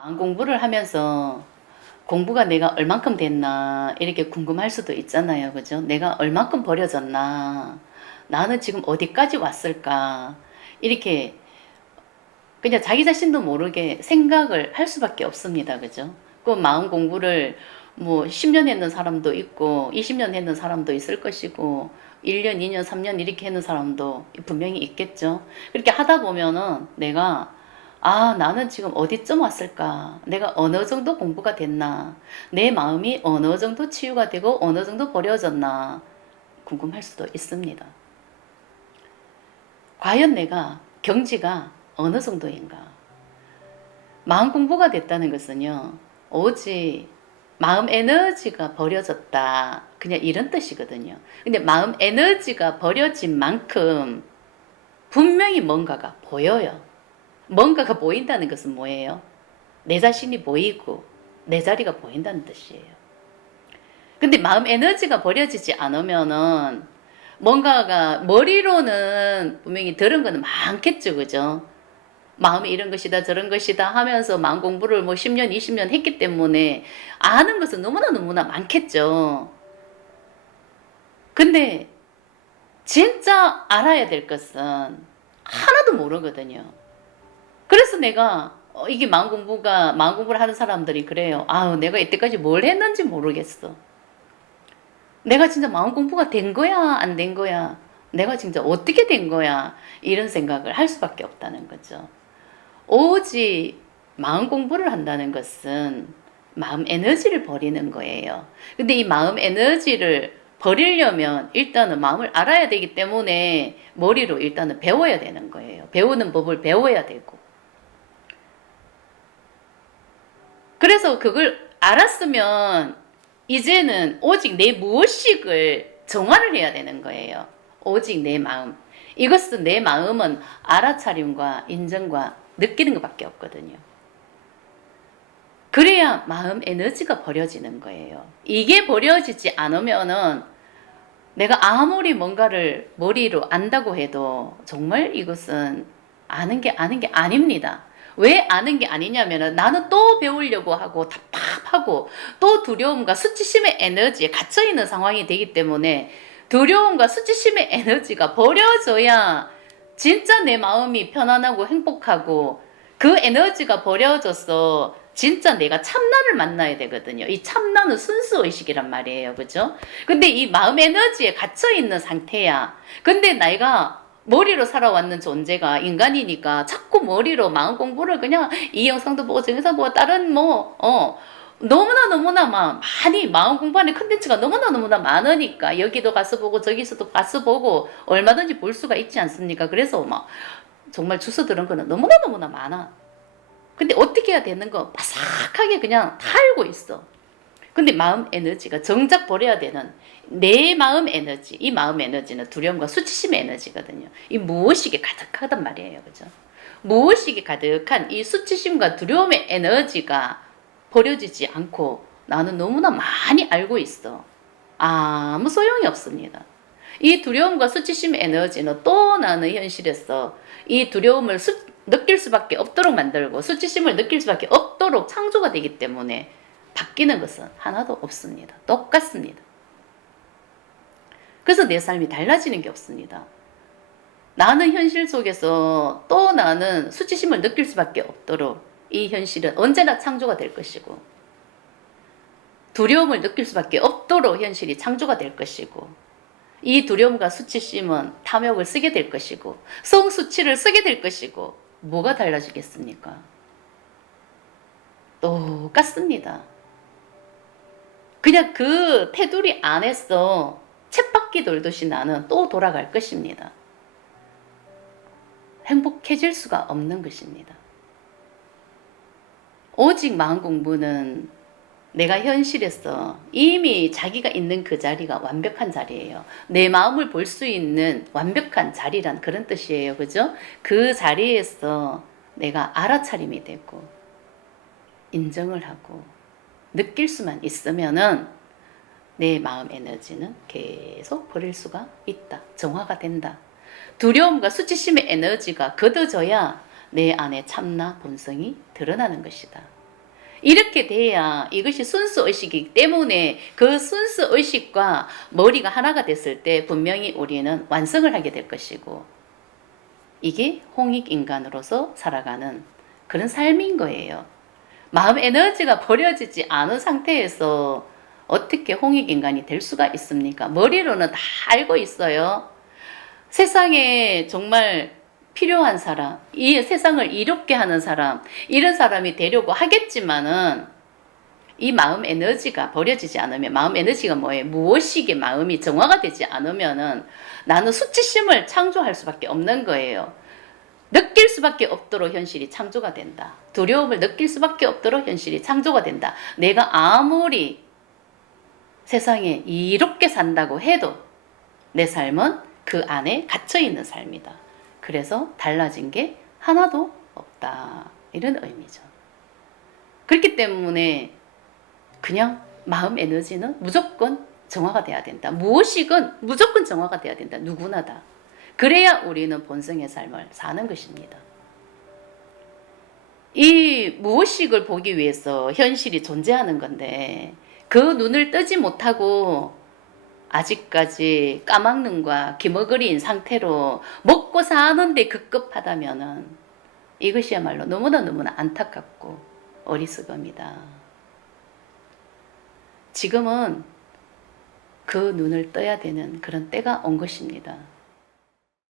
마음 공부를 하면서 공부가 내가 얼만큼 됐나 이렇게 궁금할 수도 있잖아요. 그죠? 내가 얼만큼 버려졌나? 나는 지금 어디까지 왔을까? 이렇게 그냥 자기 자신도 모르게 생각을 할 수밖에 없습니다. 그죠? 그 마음 공부를 뭐 10년 했는 사람도 있고 20년 했는 사람도 있을 것이고 1년, 2년, 3년 이렇게 했는 사람도 분명히 있겠죠. 그렇게 하다 보면은 내가 나는 지금 어디쯤 왔을까? 내가 어느 정도 공부가 됐나? 내 마음이 어느 정도 치유가 되고 어느 정도 버려졌나? 궁금할 수도 있습니다. 과연 내가 경지가 어느 정도인가? 마음 공부가 됐다는 것은요, 오직 마음 에너지가 버려졌다. 그냥 이런 뜻이거든요. 근데 마음 에너지가 버려진 만큼 분명히 뭔가가 보여요. 뭔가가 보인다는 것은 뭐예요? 내 자신이 보이고 내 자리가 보인다는 뜻이에요. 근데 마음 에너지가 버려지지 않으면은 뭔가가 머리로는 분명히 들은 거는 많겠죠. 그죠? 마음이 이런 것이다 저런 것이다 하면서 마음 공부를 뭐 10년 20년 했기 때문에 아는 것은 너무나 많겠죠. 근데 진짜 알아야 될 것은 하나도 모르거든요. 그래서 내가 이게 마음 공부를 하는 사람들이 그래요. 아우, 내가 이때까지 뭘 했는지 모르겠어. 내가 진짜 마음 공부가 된 거야, 안 된 거야? 내가 진짜 어떻게 된 거야? 이런 생각을 할 수밖에 없다는 거죠. 오직 마음 공부를 한다는 것은 마음 에너지를 버리는 거예요. 근데 이 마음 에너지를 버리려면 일단은 마음을 알아야 되기 때문에 머리로 일단은 배워야 되는 거예요. 배우는 법을 배워야 되고. 그래서 그걸 알았으면 이제는 오직 내 무엇식을 정화를 해야 되는 거예요. 오직 내 마음. 이것은 내 마음은 알아차림과 인정과 느끼는 것밖에 없거든요. 그래야 마음 에너지가 버려지는 거예요. 이게 버려지지 않으면은 내가 아무리 뭔가를 머리로 안다고 해도 정말 이것은 아는 게 아닙니다. 왜 아는 게 아니냐면은 나는 또 배우려고 하고 답답하고 또 두려움과 수치심의 에너지에 갇혀있는 상황이 되기 때문에 두려움과 수치심의 에너지가 버려져야 진짜 내 마음이 편안하고 행복하고 그 에너지가 버려져서 진짜 내가 참나를 만나야 되거든요. 이 참나는 순수의식이란 말이에요. 그죠? 근데 이 마음 에너지에 갇혀있는 상태야. 근데 내가 머리로 살아왔는 존재가 인간이니까 자꾸 머리로 마음 공부를 그냥 이 영상도 보고 저 영상 보고 다른 너무나 많이 마음 공부하는 컨텐츠가 너무나 많으니까 여기도 가서 보고 저기서도 가서 보고 얼마든지 볼 수가 있지 않습니까? 그래서 막 정말 주워 들은 거는 너무나 많아. 근데 어떻게 해야 되는 거 바삭하게 그냥 다 알고 있어. 근데 마음 에너지가 정작 버려야 되는 내 마음 에너지, 이 마음 에너지는 두려움과 수치심의 에너지거든요. 이 무엇이게 가득하단 말이에요. 그죠? 무엇이게 가득한 이 수치심과 두려움의 에너지가 버려지지 않고 나는 너무나 많이 알고 있어. 아무 소용이 없습니다. 이 두려움과 수치심의 에너지는 또 나는 현실에서 이 두려움을 느낄 수밖에 없도록 만들고 수치심을 느낄 수밖에 없도록 창조가 되기 때문에 바뀌는 것은 하나도 없습니다. 똑같습니다. 그래서 내 삶이 달라지는 게 없습니다. 나는 현실 속에서 또 나는 수치심을 느낄 수밖에 없도록 이 현실은 언제나 창조가 될 것이고 두려움을 느낄 수밖에 없도록 현실이 창조가 될 것이고 이 두려움과 수치심은 탐욕을 쓰게 될 것이고 성수치를 쓰게 될 것이고 뭐가 달라지겠습니까? 똑같습니다. 그냥 그 테두리 안에서 쳇바퀴 돌듯이 나는 또 돌아갈 것입니다. 행복해질 수가 없는 것입니다. 오직 마음 공부는 내가 현실에서 이미 자기가 있는 그 자리가 완벽한 자리예요. 내 마음을 볼 수 있는 완벽한 자리란 그런 뜻이에요. 그죠? 그 자리에서 내가 알아차림이 되고 인정을 하고 느낄 수만 있으면은 내 마음 에너지는 계속 버릴 수가 있다. 정화가 된다. 두려움과 수치심의 에너지가 걷어져야 내 안에 참나 본성이 드러나는 것이다. 이렇게 돼야 이것이 순수의식이기 때문에 그 순수의식과 머리가 하나가 됐을 때 분명히 우리는 완성을 하게 될 것이고, 이게 홍익인간으로서 살아가는 그런 삶인 거예요. 마음 에너지가 버려지지 않은 상태에서 어떻게 홍익인간이 될 수가 있습니까? 머리로는 다 알고 있어요. 세상에 정말 필요한 사람, 이 세상을 이롭게 하는 사람, 이런 사람이 되려고 하겠지만은 이 마음 에너지가 버려지지 않으면, 마음 에너지가 뭐예요? 무엇이게 마음이 정화가 되지 않으면은 나는 수치심을 창조할 수밖에 없는 거예요. 느낄 수밖에 없도록 현실이 창조가 된다. 두려움을 느낄 수밖에 없도록 현실이 창조가 된다. 내가 아무리 세상에 이롭게 산다고 해도 내 삶은 그 안에 갇혀 있는 삶이다. 그래서 달라진 게 하나도 없다. 이런 의미죠. 그렇기 때문에 그냥 마음 에너지는 무조건 정화가 돼야 된다. 무엇이건 무조건 정화가 돼야 된다. 누구나 다. 그래야 우리는 본성의 삶을 사는 것입니다. 이 무엇식을 보기 위해서 현실이 존재하는 건데, 그 눈을 뜨지 못하고 아직까지 까막눈과 기머거리인 상태로 먹고 사는데 급급하다면은 이것이야말로 너무나 안타깝고 어리석음이다. 지금은 그 눈을 떠야 되는 그런 때가 온 것입니다.